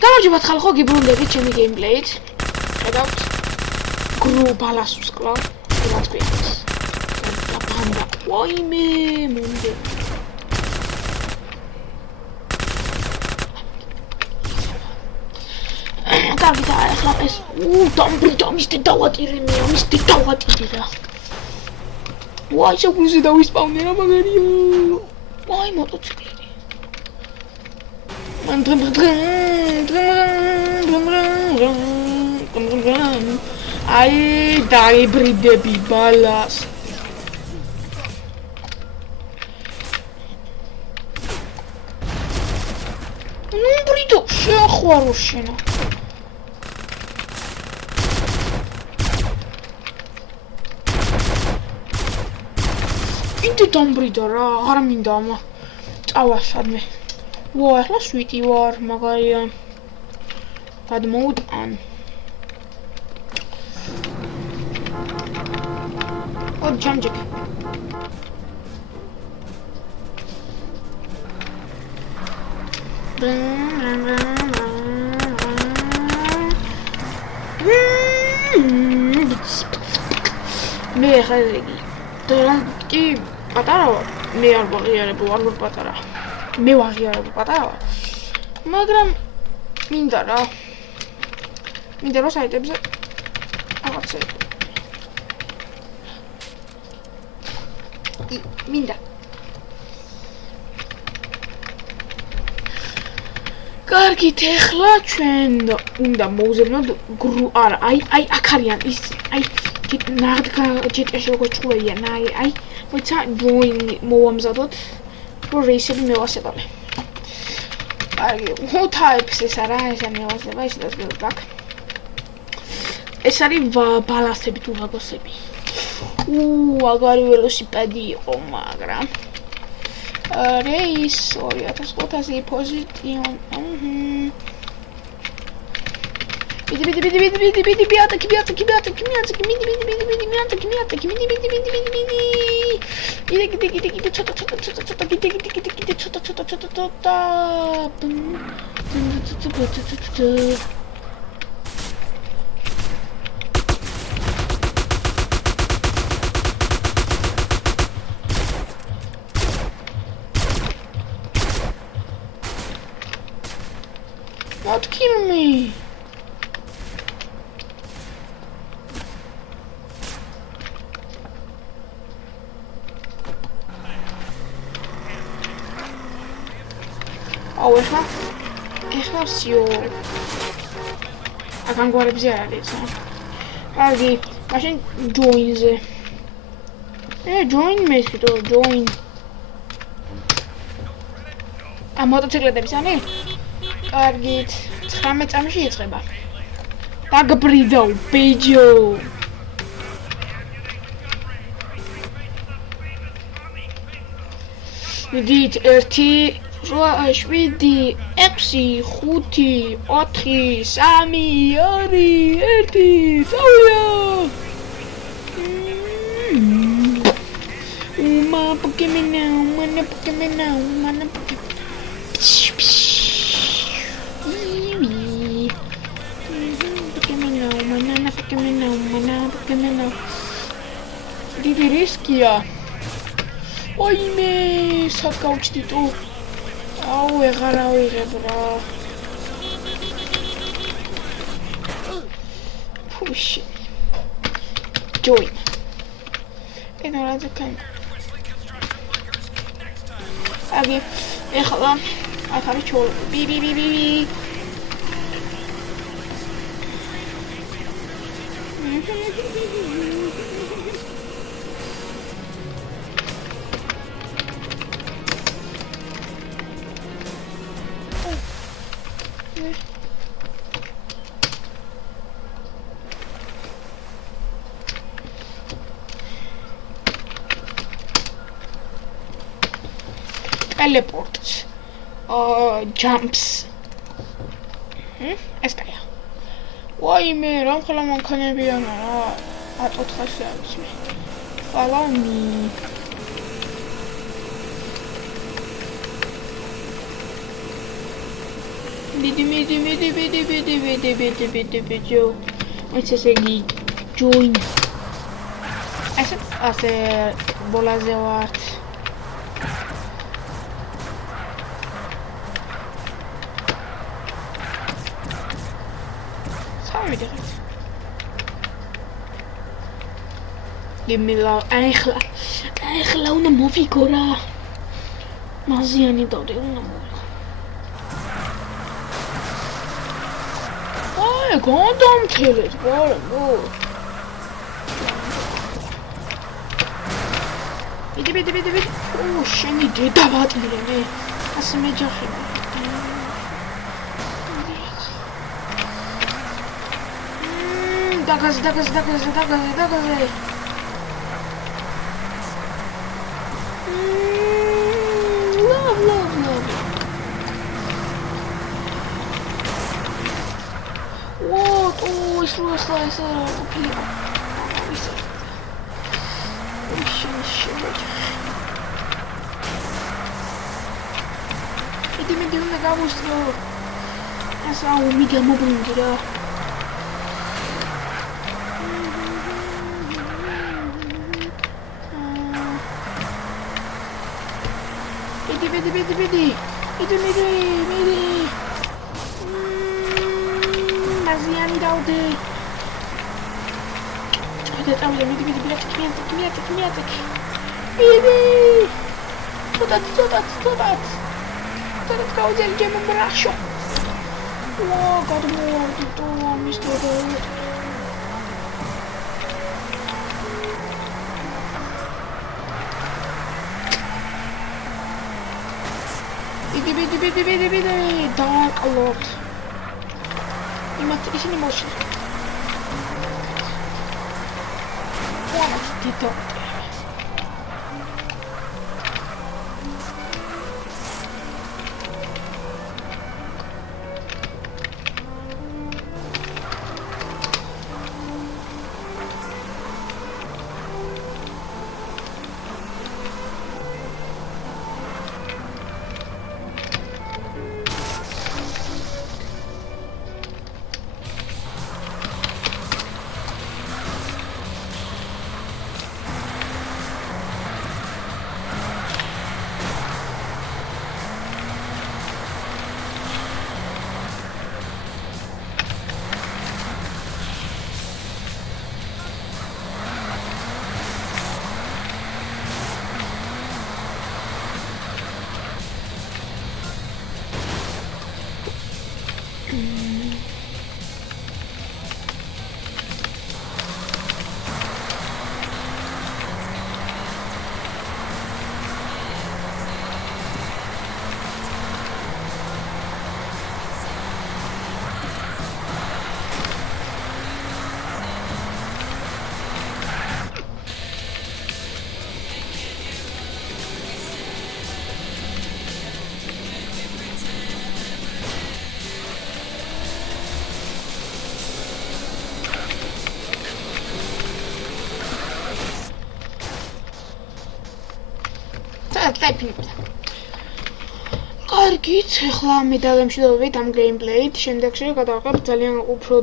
გამარჯობათ ხალხო, გიბრუნდებით ჩემი გეიმპლეით. ხედავთ გრუ ბალას უსყლა. რაც გვიაქვს. ბანდა. ვაიმე, მომდე. კარგი და ახლა ეს დამბრიდა მის დავატირემია, მის დავატირე რა. ვაი, შეგუზე დავისპავნე რა მაგარია. ვაი, მოტოციკლი. აი, დაიბრიდები ბალას. ნუ ბრიდო, შეახვარო შენა. ინტი დამბრიდა რა, აღარ მინდა ამა. წავა სადმე. ვა, ახლა შვიტი ვარ, მაგარია. გადმოვუტან. ოდ ჯამჯეკი. მე ხაზი. კი პატარა ვარ. მე არ ვაღიარებ, არ ვარ პატარა. მე ვაღიარებ პატარა ვარ. მაგრამ მინდა რა. მინდა რომ საიტებზე რაღაცა მინდა. კარგით, ახლა ჩვენ უნდა მოვზებნოთ გრუ არა, აი აქ არიან ის, აი ნადგა ჯეტეში როგორ ჭუეიან, აი მოიცა join მოვამზადოთ, რომ რეისები მევასებავე. კარგი, types ეს არა, ეს მევასება, ის დასგებთ აქ. ეს არის ბალასები თუ ვაგოსები. აგარი ველოსიპედი იყო, მაგრამ რეის 2500 პოზიციონ. Not kill me. Oh, ეხლა всё. აქან გვარებზე არ არის. კარგი, მაშინ join-ზე. join მეთქიდო, join. მოტოციკლების ამი? კარგით, 19 წამში იწყება. დაგბრიდო, ბიჯო. მიდით 1 7 6 5 4 3 2 1 წავია. Uma Pokemon, mana Pokemon. Დიდი რისკია. ოიმე, სად გავჩდიტო? აუ, ეგარ ავიღებ რა. ფუში. join. ენა რა ძქან. აგი, ეხლა აქ არის ჩოლო. ბი. Teleports. Jumps. ეს კაია. ვაიმე, რამხელა მანქანებიანა რა. 400 არის მე. Follow-me. მიდი. ეს ესე იგი join. ასე ბოლაზე ვართ. სამიდიხეთ. იმილა ახლა უნდა მოვიგო რა. მაზიანი დავდე უნდა მოვიგო. გონდომთელეთ ბოლო. მიდი. შენი დედა ვატირე მე. ასე მეჯახება. დაგაზე. Love. What? Oh, it's real slice. Okay. Oh, shit. Иди на гавушку. Я сам умею мобильный, да. Иди. Мазияни давды. Это там, иди, блядь, кметик. Иди. Куда ты? Этот каузель, где мы брашем? О, God морды, то, мистер Дэвид. Иди, Dark Lord. Isn't emotional. What did that? კარგით, ახლა მე დავემშვიდობებით ამ გეიმპლეით. შემდეგში გადავყევ ძალიან უფრო